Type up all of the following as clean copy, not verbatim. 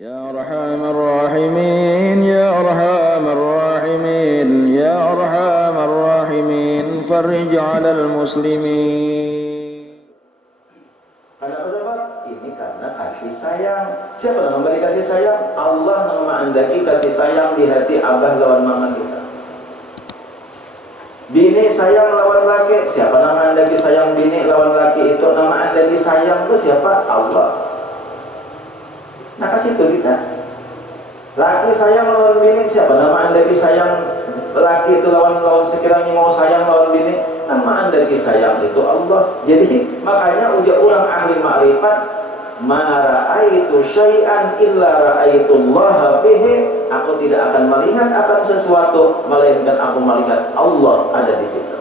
Ya Arhamar Rahimin, Ya Arhamar Rahimin, Ya Arhamar Rahimin, farij 'alal muslimin. Kenapa sahabat? Ini karena kasih sayang. Siapa yang memberi kasih sayang? Allah yang mengandaki kasih sayang di hati abah lawan mama kita. Bini sayang lawan laki. Siapa yang mengandaki sayang bini lawan laki itu? Nama mengandaki sayang itu siapa? Allah. Nah kasih itu kita. Laki sayang lawan bini, siapa nama anda sayang laki itu lawan sekiranya mau sayang lawan bini, nama anda sayang itu Allah. Jadi makanya ujar ulang ahli ma'rifat, ma ra'aitu syai'an illa ra'aitullaha bihi. Aku tidak akan melihat akan sesuatu melainkan aku melihat Allah ada di situ.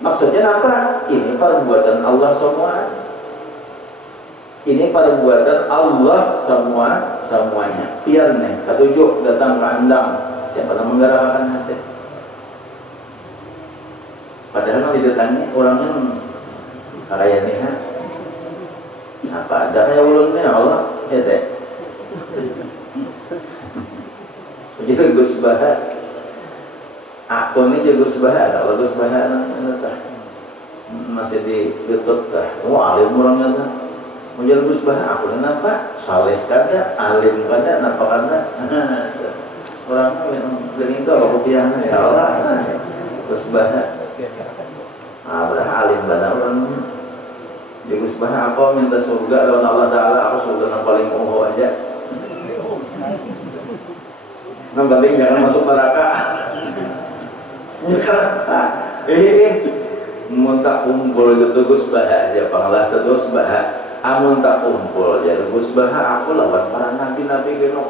Maksudnya apa? Ini perbuatan Allah semua. Ini perbuatan Allah semuanya. Pian nih, ketujuh datang ke andang. Siapa yang menggerakkan hati? Padahal kalau didatangi orangnya kayak nih, apa ada kayak ulunnya Allah, ya teh. Jadi Gus Baha, aku ini juga Gus Baha, kalau Gus Baha masih di YouTube dah. Wah, alim orangnya dah. Menjadi Gus Baha, aku kenapa? Saleh kada, alim kada, napa kada? Orang yang itu apa kopiahnya ya Allah, Gus Baha. Alim kada orang. Di Gus Baha aku minta surga lawan Allah Taala, aku surga yang paling uhuh aja. Yang penting jangan masuk neraka. Muntah kumpul itu Gus Baha aja, panglah terus Baha. Amun tak kumpul ya Gus Baha aku lawan para nabi-nabi kena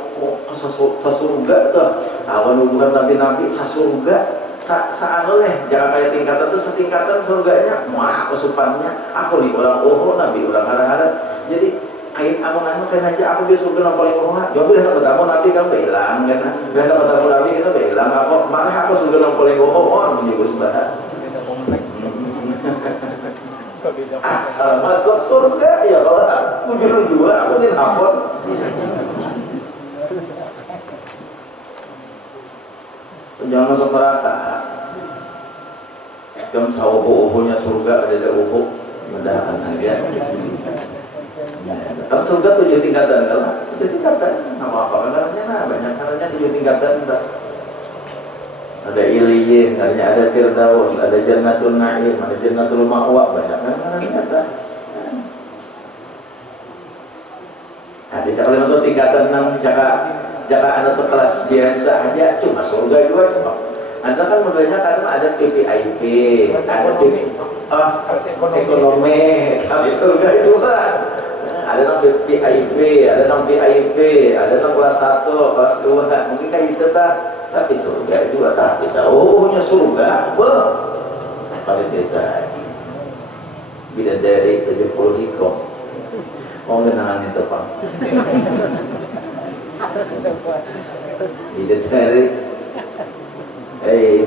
sasurga tuh awan hubungan nabi-nabi sasurga saano jangan kayak tingkatan tuh setingkatan surganya wah kesupannya aku di orang nabi orang harah-harah jadi kain amun kayak aja aku di surga yang paling jauh bilang bertamu nabi kan hilang kan bilang bertamu nabi kita hilang apa mana aku surga yang paling menjadi Gus Baha asal masuk surga ya kalau aku bilang dua aku jadi hafal jangan masuk neraka jam sawo-uhunya surga ada uhuh mendahakan dia kan surga 7 tingkatan kalau 7 tingkatan apa namanya banyak caranya 7 tingkatan ada Iliyin, ada Firdaus, ada Jannatul Na'im, ada Jannatul Ma'wa, banyak kan ada. Nah, di kalau untuk tingkatan 6 jaka ada tuh kelas biasa aja, cuma surga juga cuma. Anda kan modalnya karena ada PPIP, ada ekonomi, tapi surga juga. Ada yang PPIP, ada yang PIP, ada yang kelas 1, kelas 2, mungkin kayak itu tapi surga juga tak bisa. Ohnya surga, pada desa bidadari 70 hikom. Mau kenangan itu pak? Bidadari.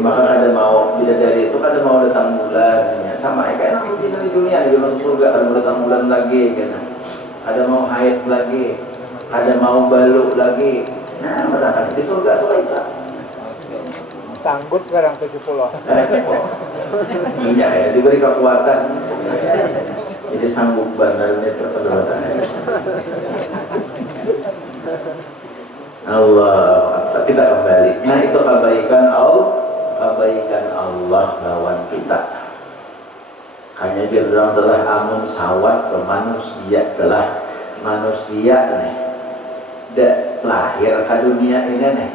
Maka kada mau bidadari itu kada mau datang bulannya. Sama kayak nak di dunia di dalam surga kada mau datang bulan lagi kan. Ada mau haid lagi, ada mau baluk lagi. Nah, mereka di surga itu kayak sanggup sekarang 70. Iya ya, diberi kekuatan. Jadi sanggup bandarnya terpenuh. Allah, kita kembali. Nah itu kebaikan Allah lawan kita. Hanya bilang telah amun sawat ke manusia telah manusia nih. Lahir ke dunia ini nih.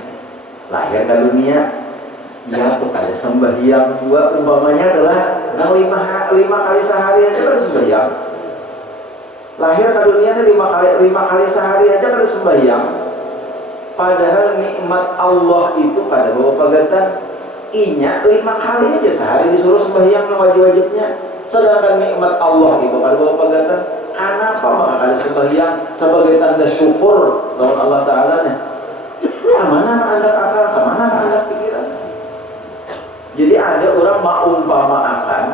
Lahir ke dunia. Ya tuh ada sembahyang juga umpamanya adalah yang 5 kali sehari aja kan sembahyang. Lahir ke dunia 5 kali sehari aja kan sembahyang. Padahal nikmat Allah itu pada bawa pegatan inya 5 kali aja sehari disuruh sembahyang wajib-wajibnya. Sedangkan nikmat Allah itu pada bawa pegatan kenapa maka kali sembahyang sebagai tanda syukur lawan Allah Ta'ala nya. Ya mana anda akal, kemana anda pikiran? Jadi ada orang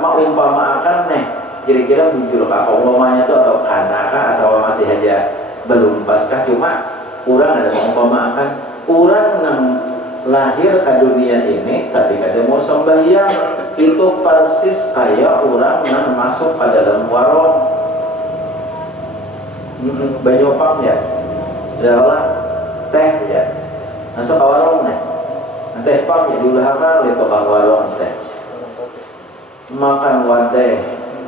maumpamakan nih kira-kira muncul kakak umpamanya itu atau kanaka atau masih aja belum paskah, cuma kurang ada mengumpamakan orang yang lahir ke dunia ini tapi kada mau sembahyang, itu persis kayak orang yang masuk ke dalam warung banyopang ya, adalah teh ya, masuk ke warung nih, teh pang ya diulahkan oleh tukang warung teh, makan wadeh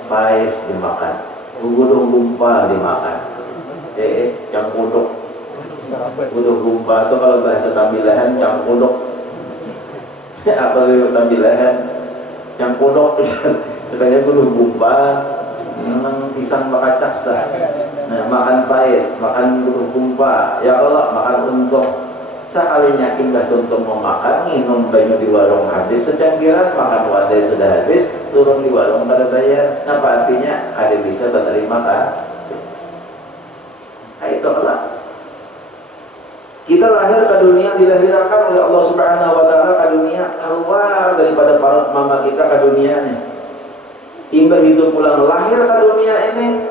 pais dimakan, gudung gumpal dimakan, yang kuduk gumpal itu kalau bahasa Tambilahan yang kuduk apa itu Tambilahan yang kuduk sebenarnya gudung gumpal memang pisang bakacak sah. Nah, makan pais, makan gudung gumpal ya Allah, makan untuk sekalinya indah untuk mau makan, minum banyu di warung habis secangkiran, makan wadai sudah habis, turun di warung pada bayar. Apa artinya? Ada bisa berterima kasih. Nah, itu Allah. Kita lahir ke dunia, dilahirkan oleh Allah Subhanahu wa Ta'ala ke dunia, keluar daripada parut mama kita ke dunia nih. Hingga hidup pulang lahir ke dunia ini,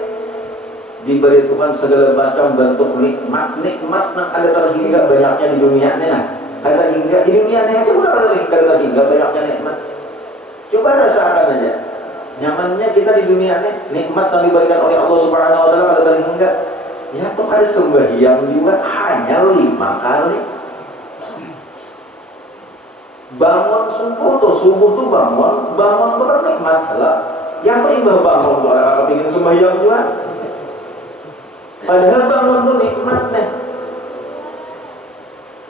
diberi Tuhan segala macam bentuk nikmat yang ada terhingga banyaknya di dunia ini. Nah, ada terhingga di dunia ini, itu bukan ada terhingga banyaknya nikmat. Coba rasakan aja, nyamannya kita di dunia ini, nikmat yang diberikan oleh Allah Subhanahu wa Ta'ala ada terhingga. Ya tuh ada sembahyang juga hanya 5 kali. Bangun subuh tuh bangun tuh kan nikmat lah. Yang tuh ibadah bangun tuh orang ingin sembahyang juga. Padahal bangun tuh nikmat nih.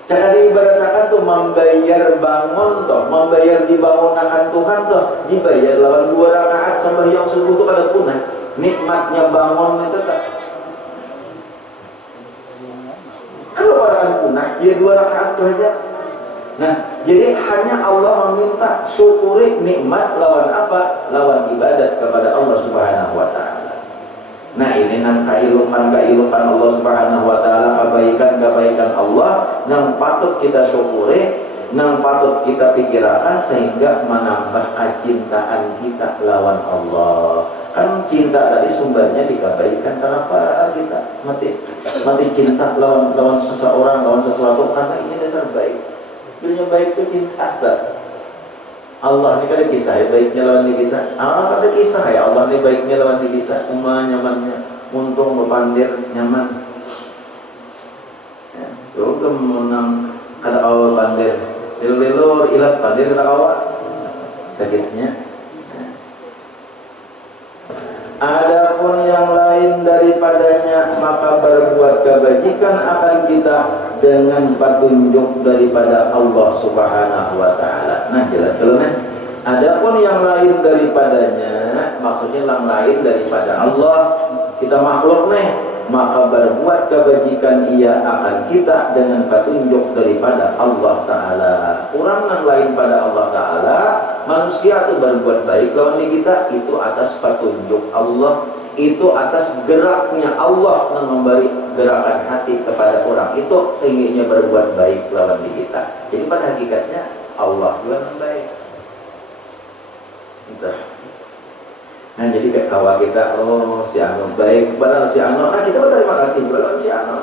Cara diibaratkan tuh membayar bangun tuh, membayar dibangunkan Tuhan tuh, dibayar lawan 2 rakaat sembahyang subuh tuh kada punah. Nikmatnya bangun itu tak. Kalau orang punah, ya 2 rakaat itu aja. Nah, jadi hanya Allah meminta syukuri nikmat lawan apa? Lawan ibadat kepada Allah Subhanahu wa Ta'ala. Nah, ini nang kailukan Allah Subhanahu wa Ta'ala, kebaikan Allah nang patut kita syukuri, nang patut kita pikirkan sehingga menambah kecintaan kita lawan Allah. Kan cinta tadi sumbernya di kebaikan. Kenapa kita mati cinta lawan seseorang, lawan sesuatu? Karena ini dasar baik. Bilnya baik itu cinta tak? Allah ini kan kisah ya, baiknya lawan di kita. Allah ada kisah ya, Allah ini baiknya lawan di kita. Nyamannya, untung berpandir nyaman. Ya, tuh kemenang kada awal pandir, lilur ilat pandir kada awal sakitnya. Adapun yang lain daripadanya, maka berbuat kebajikan akan kita dengan petunjuk daripada Allah Subhanahu wa Ta'ala. Nah, jelas kalau nih. Adapun yang lain daripadanya, maksudnya yang lain daripada Allah, kita makhluk nih, maka berbuat kebajikan ia akan kita dengan petunjuk daripada Allah Ta'ala. Orang yang lain pada Allah Ta'ala, manusia itu berbuat baik lawan kita, itu atas petunjuk Allah, itu atas geraknya Allah yang memberi gerakan hati kepada orang itu sehingga berbuat baik lawan kita. Jadi pada hakikatnya Allah juga yang baik. Entah. Nah, jadi kayak kawan kita, oh si Anu baik, padahal si Anu, nah kita berterima kasih lawan si Anu.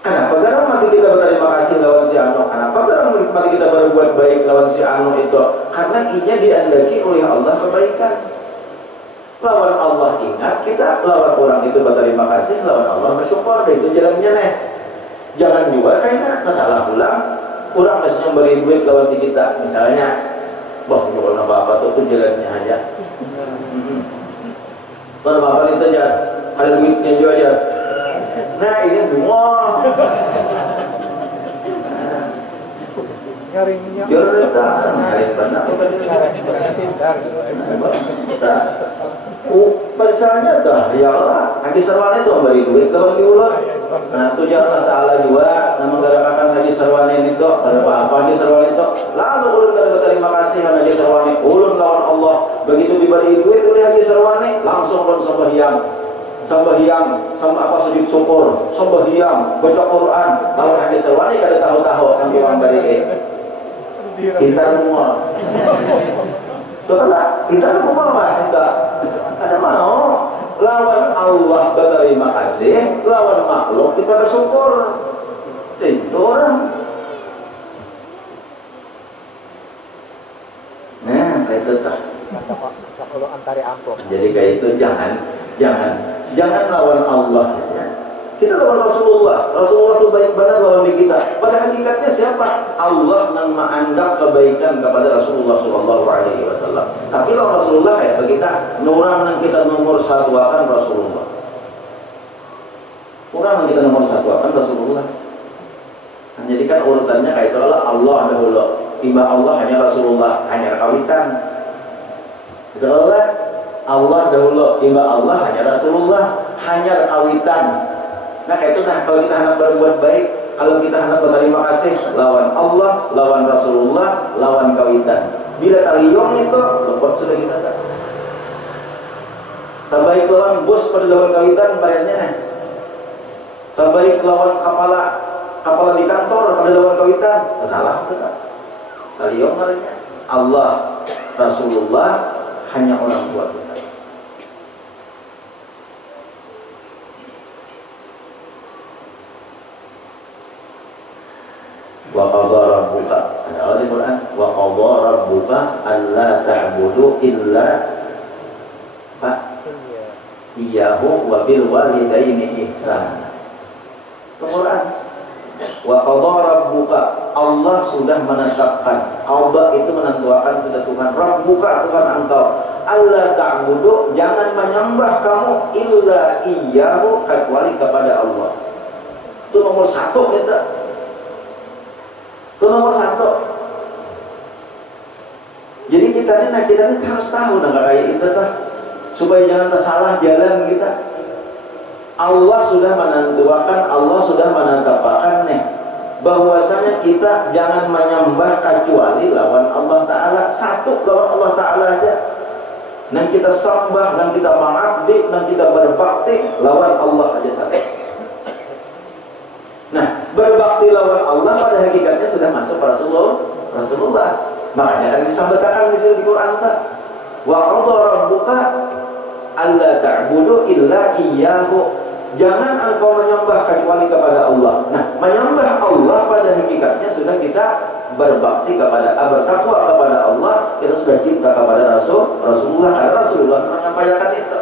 Kenapa garang mati kita berterima kasih lawan si Anu? Kenapa garang mati kita berbuat baik lawan si Anu itu? Karena inya diandaki oleh Allah kebaikan. Lawan Allah ingat kita, lawan orang itu berterima kasih, lawan Allah bersyukur. Itu jalannya nih. Jangan juga kayaknya masalah pulang, orang mestinya beri duit lawan di kita, misalnya. Bah, bukan apa-apa tuh jalannya aja. Bukan apa-apa itu aja. Ada duitnya juga aja. Nah, ini semua. Nyari minyak. Nyari benar. Misalnya dah, ya Allah, Haji Sarwan itu beri duit lawan diulang. Nah, itu ya Allah Ta'ala juga menggerakkan Haji Sarwan itu, ada apa Haji Sarwan itu. Lalu ulun kada berterima kasih sama Haji Sarwan, ulun lawan Allah. Begitu diberi duit oleh Haji Sarwan, langsung ulun sembahyang, sama apa sujud syukur, sembahyang, baca Quran. Lawan Haji Sarwan kada tahu-tahu nang uang beri kita semua. Tuh kan, kita semua mah kita ada mau. Lawan Allah berterima kasih, lawan makhluk kita bersyukur. Itu orang. Nah, kayak itu tak. Kalau antara amplop. Jadi kayak itu jangan lawan Allah. Kita lawan Rasulullah. Rasulullah itu baik benar lawan kita. Pada hakikatnya siapa? Allah yang mengandap kebaikan kepada Rasulullah SAW. Tapi lawan Rasulullah kayak begitu. Orang yang kita nomor satu akan Rasulullah. Orang yang kita nomor satu akan Rasulullah. Nah, jadi kan urutannya kayak itu Allah dahulu. Tiba Allah hanya Rasulullah, hanya kawitan. Itu Allah dahulu, tiba Allah hanya Rasulullah, hanya kawitan. Nah kayak itu kalau kita hendak berbuat baik, kalau kita hendak berterima kasih, lawan Allah, lawan Rasulullah, lawan kawitan. Bila taliyong itu, lepas sudah kita tak. Terbaik lawan bos pada lawan kawitan, baiknya nih. Terbaik lawan kepala di kantor pada lawan kawitan, salah itu tak. Taliyong baiknya Allah, Rasulullah, hanya orang tua kita. Wa qadha rabbuka, ada di Quran, wa qadha rabbuka alla ta'budu illa iyyahu wa bil walidaini ihsana. Quran. Wa qadha rabbuka, Allah sudah menetapkan, Allah itu menentukan sudah Tuhan, Rabbuka Tuhan engkau, alla ta'budu, jangan menyembah kamu illa iyyahu, kecuali kepada Allah. Itu nomor satu kita. Itu nomor satu. Jadi kita ini harus tahu kayak itu tuh, supaya jangan tersalah jalan kita. Allah sudah menentukan, Allah sudah menetapkan bahwasanya kita jangan menyembah kecuali lawan Allah Ta'ala. Satu lawan Allah Ta'ala aja. Dan kita sembah, dan kita mengabdi, dan kita berbakti lawan Allah aja satu. Nah, berbakti lawan Allah pada hakikatnya sudah masuk Rasulullah. Makanya kan disambatakan di sini di Quran tak. Wa qadha rabbuka alla ta'budu illa iyyahu. Jangan engkau menyembah kecuali kepada Allah. Nah, menyembah Allah pada hakikatnya sudah kita berbakti kepada, bertakwa kepada Allah, kita sudah cinta kepada Rasulullah, karena Rasulullah menyampaikan itu.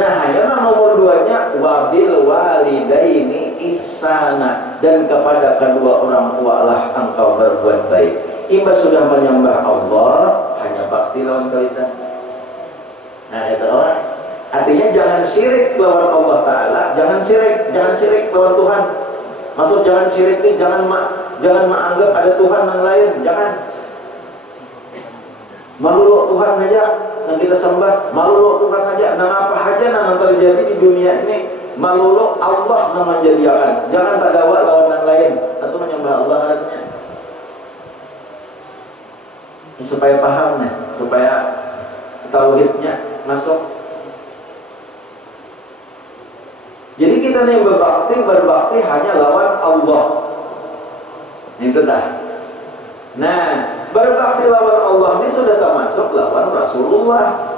Nah, hanya nomor duanya wabil walidaini ihsana, dan kepada kedua orang tua lah engkau berbuat baik. Imbas sudah menyembah Allah, hanya bakti lawan kita. Nah, itu orang. Artinya jangan syirik lawan Allah Ta'ala, jangan syirik lawan Tuhan. Maksud jangan syirik ini jangan menganggap ada Tuhan yang lain, jangan. Malu Tuhan aja yang kita sembah, malu Tuhan aja, nah apa aja yang terjadi di dunia ini, malu Allah yang menjadikan. Jangan tadawa lawan yang lain, atau menyembah Allah artinya. Supaya pahamnya, supaya tauhidnya masuk. Jadi kita nih berbakti hanya lawan Allah. Itu dah. Nah, berbakti lawan Allah ini sudah termasuk lawan Rasulullah.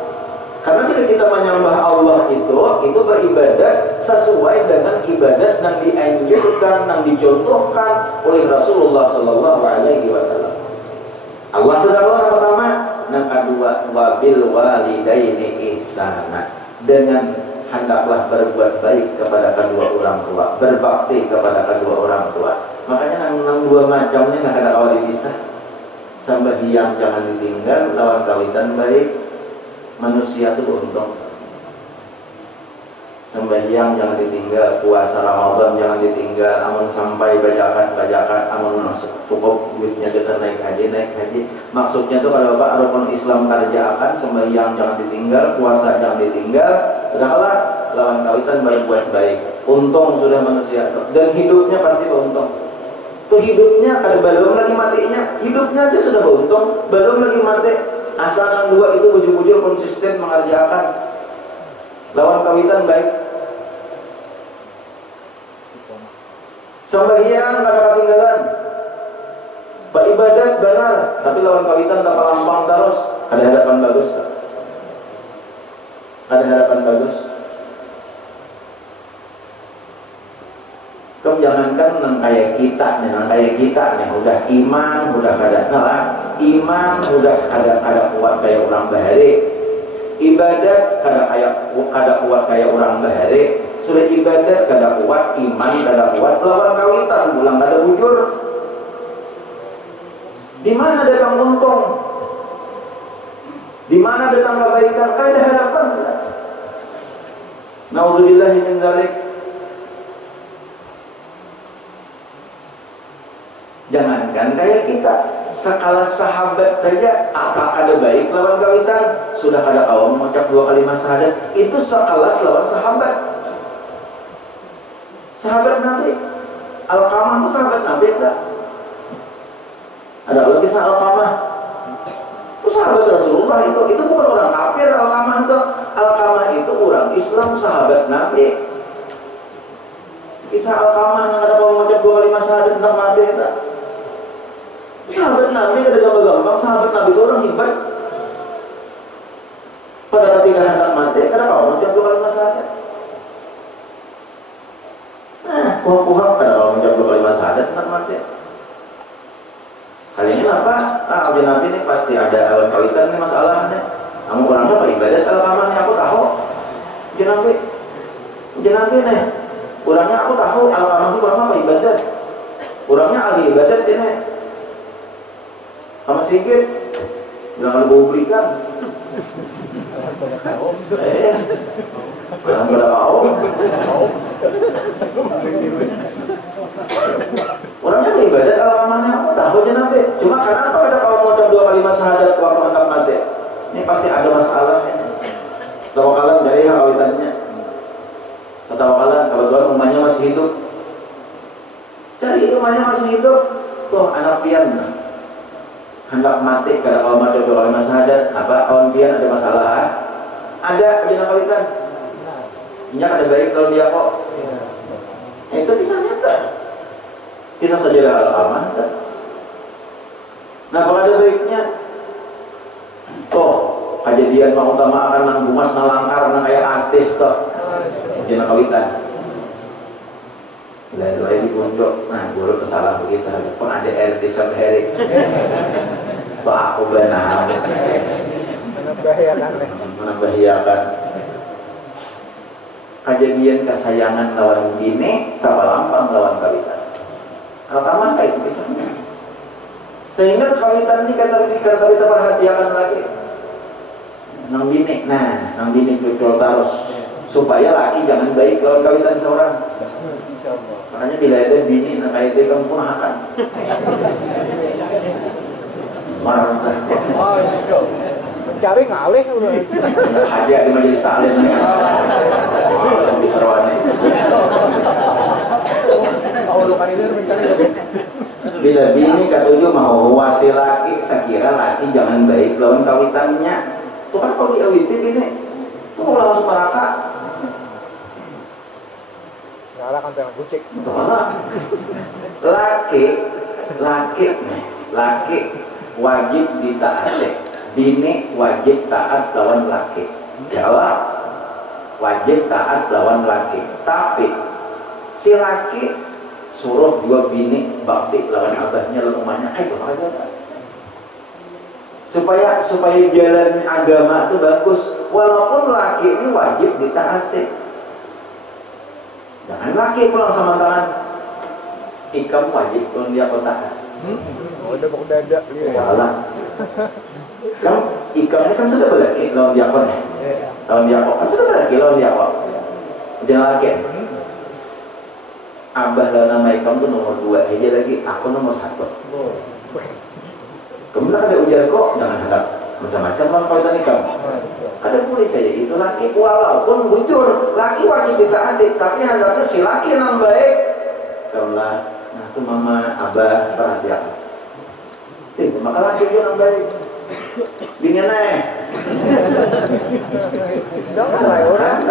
Karena bila kita menyembah Allah itu beribadat sesuai dengan ibadat yang dianjurkan, yang dicontohkan oleh Rasulullah Sallallahu Alaihi Wasallam. Allah sudah yang pertama, yang kedua wabil walidaini ihsana, dengan hendaklah berbuat baik kepada kedua orang tua, berbakti kepada kedua orang tua. Makanya nang dua macamnya nak ada awal dipisah. Sembahyang jangan ditinggal, lawan kawitan baik. Manusia itu beruntung. Sembahyang jangan ditinggal, puasa Ramadan jangan ditinggal. Amun sampai bajakan, amun cukup duitnya bisa naik haji. Maksudnya itu kalau Bapak rukun Islam kerjakan, sembahyang jangan ditinggal, puasa jangan ditinggal. Sudahlah, lawan kawitan berbuat baik. Untung sudah manusia, dan hidupnya pasti untung. Tuh hidupnya kada belum lagi matinya, hidupnya aja sudah beruntung, belum lagi mati. Asal yang dua itu bujur-bujur konsisten mengerjakan, lawan kawitan baik. Sembahyang kada ketinggalan, beribadat benar, tapi lawan kawitan tak lampang terus, ada hadapan bagus tak? Ada harapan bagus. Kamu jangankan nang kayak kita nih, udah iman, udah kada nalah, iman udah kada kuat kayak orang bahari, ibadat kada kuat kayak orang bahari, sudah ibadat kada kuat, iman kada kuat, lawan kawitan pulang kada bujur. Di mana datang untung? Di mana datang kebaikan? Kada harapan. Nauzubillah min dzalik. Jangankan kayak kita, sekala sahabat saja ada baik lawan kawitan, sudah ada kaum mengucap 2 kalimat syahadat, itu sekelas lawan sahabat. Sahabat Nabi, Alqamah itu sahabat Nabi tak? Ada lagi kisah Alqamah. Itu sahabat Rasulullah itu bukan orang kafir. Alqamah itu orang Islam, sahabat Nabi. Kisah Alqamah yang ada kaum mengucap 2 kalimat syahadat tentang Nabi tak? Sahabat Nabi ada gampang-gampang, sahabat Nabi itu orang hebat. Pada ketika hendak mati, kada kau mengucap 2 kalimat syahadat. Puhak-puhak kada kau mengucap 2 kalimat syahadat hendak mati. Kali ini apa? Ujian Nabi ini pasti ada awan kawitan nih masalahnya. Kamu orangnya apa ibadat Alqamah nih aku tahu. Ujian Nabi nih. Orangnya aku tahu Alqamah itu orangnya apa ibadat. Orangnya ahli ibadat ini. Sama sikit bilang ada belikan bilang pada kau orangnya beribadat Alqamahnya aku tahu aja nanti, cuma karena apa ada kau mengucap 2 kalimat syahadat waktu hendak mati, ini pasti ada masalah. Tawakalan dari kawitannya, tawakalan kebetulan umahnya masih hidup, cari umahnya masih hidup, tuh anak pian hendak mati karena kalau macam 2 kalimat syahadat, apa kawan pian ada masalah? Ada ujian kawitan. Minyak ada baik kalau dia kok. Itu kisah nyata. Kisah sejarah Alqamah. Nah, kalau ada baiknya, toh kejadian mau utama akan nang bumas nang langkar nang kayak artis toh. Ujian kawitan. Lain di pojok, nah guru kesalah begitu saja. Pun ada artis sampai hari. Pak aku benar. Membahayakan. Kejadian kesayangan lawan bini, kapal lampang lawan kawitan. Alqamah kayak itu kisahnya. Sehingga kawitan ini kata kita perhatikan lagi. Nang bini cucul terus supaya laki jangan baik lawan kawitan seorang. Makanya bila ada bini nak kayak itu kamu pun akan marah. Mencari ngalih udah. Haji di majelis taklim. Di Sarawani. Bila bini ketujuh mau wasi laki, sekira laki jangan baik lawan kawitannya. Itu kan kalau diawiti bini, itu mau langsung neraka. Nyala kan jangan kucing. Laki wajib ditaati, bini wajib taat lawan laki. Jawab, wajib taat lawan laki. Tapi si laki suruh 2 bini bakti lawan abahnya lawan umahnya, aja. Supaya jalan agama itu bagus. Walaupun laki ini wajib ditaati. Jangan laki pulang sama tangan. Ikam wajib kalau dia taat. Udah mau dada Walah. Kamu ikamnya kan sudah berlaki lawan diakon ya. Lawan diakon kan sudah berlaki lawan diakon. Jangan laki. Abah lawan nama ikam tuh nomor 2 aja lagi. Aku nomor 1. Kemudian ada ujian kok jangan hendak macam-macam lawan kausan ikam. Ada boleh kayak itu laki walaupun bujur laki wajib ditaati tapi hendaknya si laki yang baik. Kaulah, nah itu mama abah perhatian. Maka laki itu yang baik. Bini jangan lah ya orang.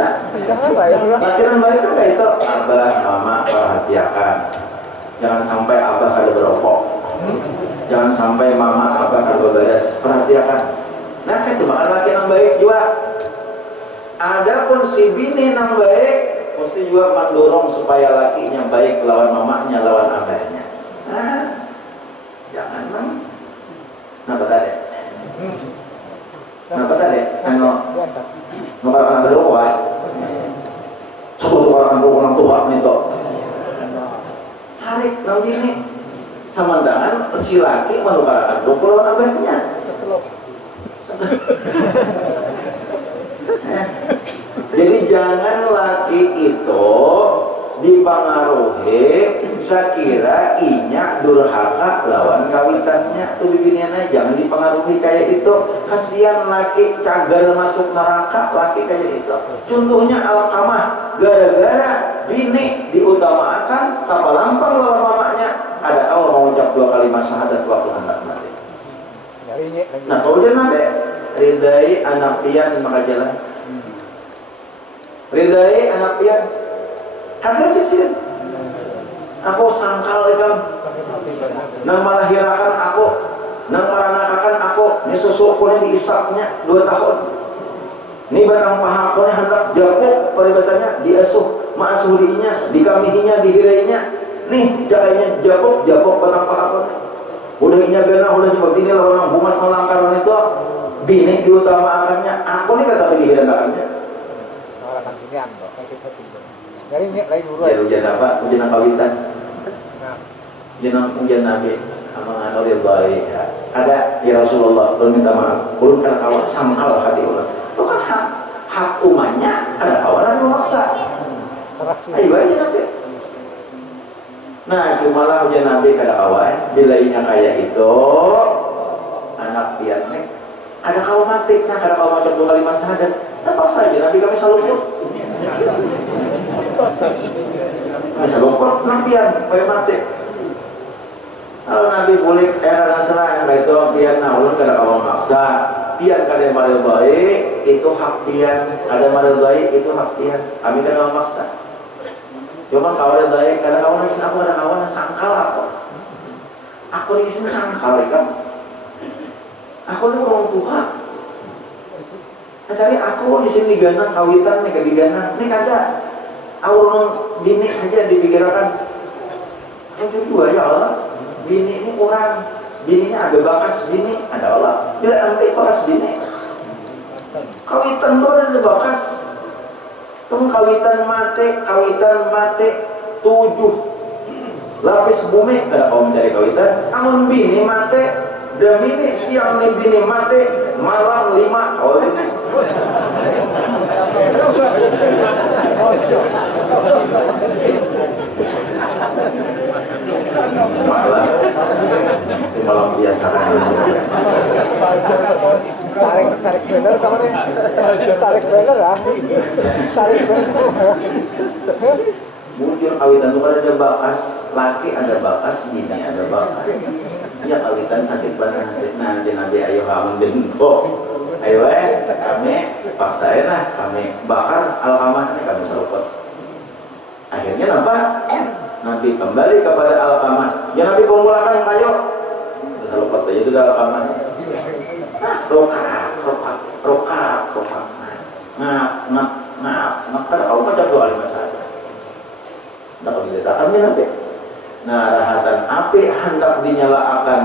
Laki yang baik kan kayak itu abah mama perhatikan. Jangan sampai abah ada berokok. Jangan sampai mama abah ada berbadas, perhatikan. Nah itu maka laki yang baik juga. Adapun si bini nang baik mesti juga mendorong supaya lakinya baik lawan mamanya, lawan abahnya. Nah, jangan bang. Kenapa tadi? Kenapa tadi? Ano? Ngapain ada luar? Sebut orang tua nito. Sarik nang ini. Samantangan si laki menukar aduk lawan abahnya. Jadi jangan laki itu dipengaruhi sakira inya durhaka lawan kawitannya tuh bibiniannya, jangan dipengaruhi kayak itu. Kasihan laki cagar masuk neraka, laki kayak itu. Contohnya Alqamah, gara-gara bini diutamakan tanpa lampang lawan mamanya, ada awal mengucap 2 kalimat syahadat waktu hendak mati. Nah kalau jangan deh ridai anak pian maka jalan. Ridai anak pian ada di sini. Aku sangkal ikam, nang melahirkan aku, nang meranakakan aku, ini susukunya diisapnya 2 tahun. Ini batang pahakonya hendak jabuk, pada bahasanya diasuh, ma'asulinya, dikamihinya, dihirainya. Nih jakainya jabuk batang pahakonya. Udah inya gana, udah coba bini lah orang bumas melangkaran itu, bini diutamakannya. Aku nih kata dihiranakannya. Dari ini lain dulu. Ya ujian apa? Ujian kawitan. Ujian Nabi sama Nuril baik. Ada ya Rasulullah, belum minta maaf. Belum karena kawan sangkal hati orang. Itu kan hak umatnya, ada kawan yang memaksa. Ayo aja Nabi. Nah, cumalah ujian Nabi kada kawan. Bila inya kayak itu, anak piannya ada kawan mati. Nah, kada kawan macam 2 kalimat syahadat. Terpaksa aja Nabi kami selalu pun. Bisa luput nampian, kaya mati. Kalau Nabi boleh era nasalah yang itu pian ulun kada kawan maksa. Pian kada maril baik itu hak pian, kada maril baik itu hak pian. Kami kada memaksa. Cuma kawan baik, kada kawan di sini aku kada kawan sangkal aku. Aku di sini sangkal ikan. Aku ni orang tua. Cari aku di sini digana kawitan nih digana. Nih kada. Orang bini aja dipikirkan. Yang kedua ya Allah, bini ini kurang. Bininya ada bakas bini, ada Allah. Bila ambil bakas bini. Kawitan tuh ada bakas. Tung kawitan mate 7 lapis bumi. Ada kaum mencari kawitan. Amun bini mate, demi ini siang nih bini mate, malam 5 awal bini. Malam biasa kan. Sarik bener sama nih. Sarik bener ah. Sarik bener. Muncul kawitan itu kan ada bakas laki, ada bakas bini, ada bakas. Ya kawitan sakit banget. Nah, Nabi ayo kamu bentuk. Ayo kami paksain lah, kami bakar Alqamah ini kami seruput. Akhirnya nampak Nabi kembali kepada Alqamah. Ya Nabi pemulakan ayo seruput aja sudah Alqamah. Rokak. Ngap. Kan aku baca 2 kalimat saja. Tidak diletakkannya Nabi. Nah, rahatan api hendak dinyalakan,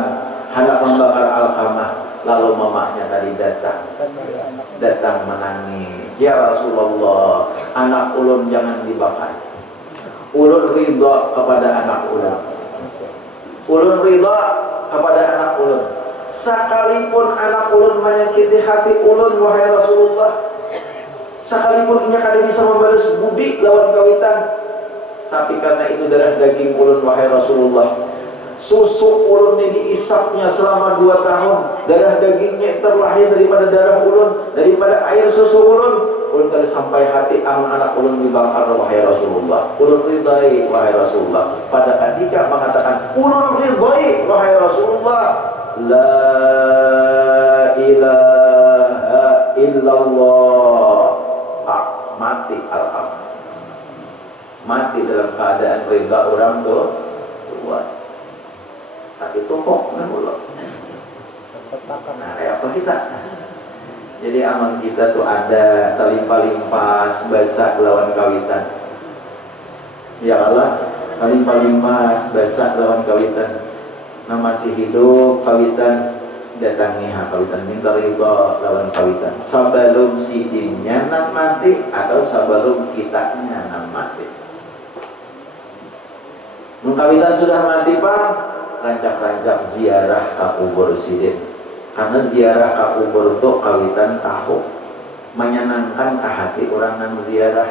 hendak membakar Alqamah. Lalu mamanya tadi datang menangis. Ya Rasulullah, anak ulun jangan dibakar. Ulun ridha kepada anak ulun. Ulun ridha kepada anak ulun. Sekalipun anak ulun menyakiti hati ulun, wahai Rasulullah. Sekalipun inya kada bisa membalas budi lawan kawitan. Tapi karena itu darah daging ulun, wahai Rasulullah. Susu ulun ini diisapnya selama 2 tahun. Darah dagingnya terlahir daripada darah ulun, daripada air susu ulun. Ulun kada sampai hati anak ulun dibakar, wahai Rasulullah. Ulun ridai, wahai Rasulullah. Pada ketika mengatakan ulun ridai, wahai Rasulullah, la ilaha illallah, mati Alqamah. Mati dalam keadaan ridha orang tua. Tapi itu kok menolak. Nah, kayak apa kita? Jadi aman kita tuh ada tali paling pas basah lawan kawitan. Ya Allah, tali paling pas basah lawan kawitan. Nah masih hidup kawitan, datangi kawitan, minta ridho lawan kawitan. Sebelum sidinnya nang mati atau sebelum kitanya nang mati. Kawitan sudah mati Pak, rancak-rancak ziarah ke kubur sidin. Karena ziarah ke kubur itu kawitan tahu menyenangkan ke hati orang nang ziarah.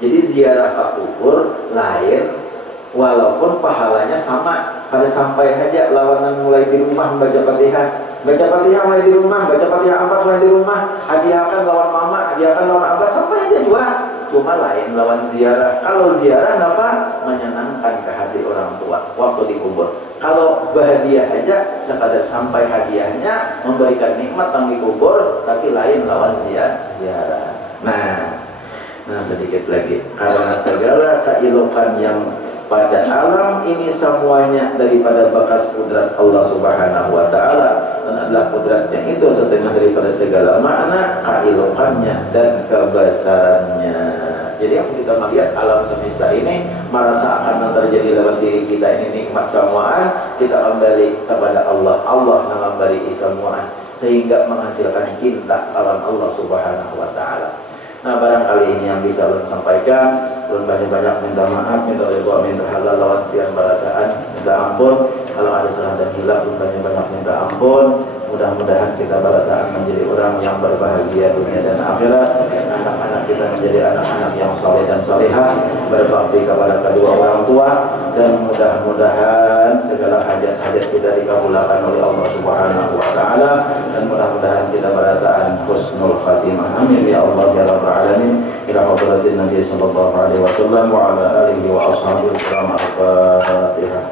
Jadi ziarah ke kubur lain, walaupun pahalanya sama. Pada sampai aja lawanan mulai di rumah baca Fatihah mulai di rumah, baca Fatihah 4 mulai di rumah, hadiahkan lawan mama, hadiahkan lawan abah, sampai aja juga. Cuma lain lawan ziarah. Kalau ziarah apa? Menyenangkan ke hati orang tua waktu dikubur. Kalau bahagia aja sekadar sampai hadiahnya, memberikan nikmat yang dikubur, tapi lain lawan ziarah. Nah sedikit lagi, karena segala keilokan yang pada alam ini semuanya daripada bekas kudrat Allah Subhanahu wa Ta'ala, dan adalah kudratnya itu setengah daripada segala makna, keilokannya dan kebesarannya. Jadi yang kita melihat alam semesta ini, merasa akan terjadi dalam diri kita ini nikmat semuaan, kita kembali kepada Allah. Allah yang memberi semuaan sehingga menghasilkan cinta lawan Allah Subhanahu wa Ta'ala. Nah barangkali ini yang bisa ulun sampaikan. Ulun banyak-banyak minta maaf, minta ridha, minta halal lawan tiang barataan, minta ampun. Kalau ada salah dan hilaf, ulun banyak-banyak minta ampun. Mudah-mudahan kita barataan menjadi orang yang berbahagia dunia dan akhirat. Anak-anak kita menjadi anak-anak yang saleh dan salihah, berbakti kepada kedua orang tua, dan mudah-mudahan segala hajat-hajat kita dikabulkan oleh Allah Subhanahu wa Ta'ala, dan mudah-mudahan kita barataan husnul khatimah. Amin ya Allah ya rabbal alamin. Ila hadratin Nabi sallallahu alaihi wasallam wa ala alihi wa ashabihi al-kiram. Al-Fatihah.